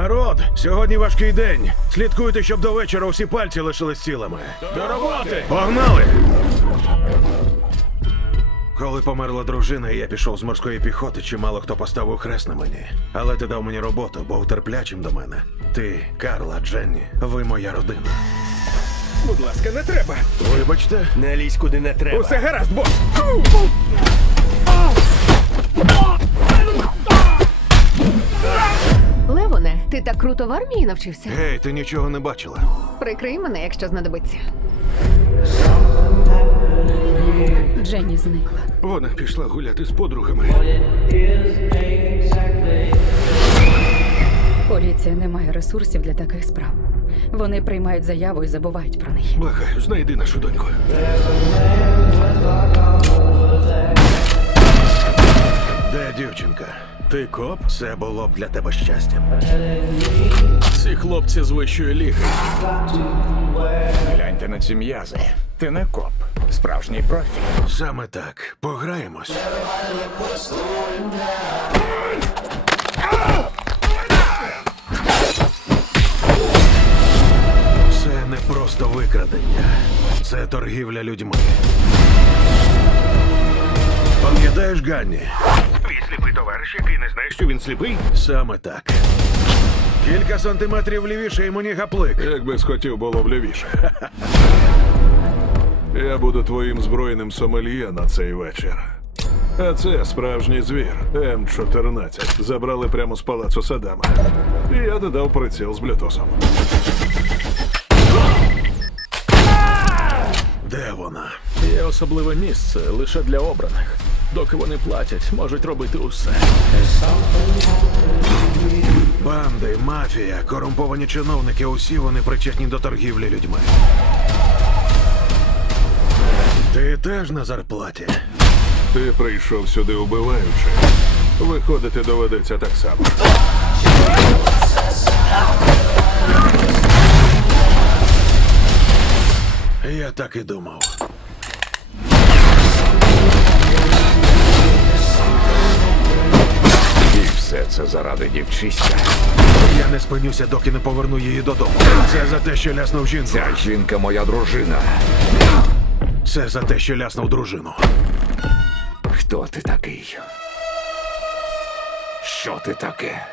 Народ, сьогодні важкий день. Слідкуйте, щоб до вечора усі пальці лишились цілими. До роботи! Погнали! Коли померла дружина, і я пішов з морської піхоти, чимало хто поставив хрест на мені. Але ти дав мені роботу, був терплячим до мене. Ти, Карла, Дженні, ви моя родина. Будь ласка, не треба. Вибачте, Не лізь куди не треба. Усе гаразд, бос. Левоне, круто в армії навчився? гей, ти нічого не бачила. Прикрий мене, якщо знадобиться. Дженні зникла. Вона пішла гуляти з подругами. Поліція не має ресурсів для таких справ. Вони приймають заяву і забувають про неї. Благаю, знайди нашу доньку. Ти коп? Це було б для тебе щастям. Ці хлопці з вищої ліги. Гляньте на ці м'язи. Ти не коп, справжній профі. Саме так. Пограємось. Це не просто викрадення. Це торгівля людьми. Пам'ятаєш Ганні? Твій сліпий товариш, який не знає, що він сліпий? Саме так. Кілька сантиметрів лівіше і мені гаплик. Якби схотів було б лівіше. Я буду твоїм збройним сомельє на цей вечір. А це справжній звір М14. Забрали прямо з палацу Садама. І я додав приціл з блютусом. Де вона? Є особливе місце лише для обраних. Доки вони платять, можуть робити усе. Банди, мафія, корумповані чиновники, усі вони причетні до торгівлі людьми. Ти теж на зарплаті. Ти прийшов сюди убиваючи. Виходити доведеться так само. Я так і думав. Все заради дівчиська. Я не спинюся, доки не поверну її додому. Це за те, що ляснув жінку. Ця жінка моя дружина. Це за те, що ляснув дружину. Хто ти такий? Що ти таке?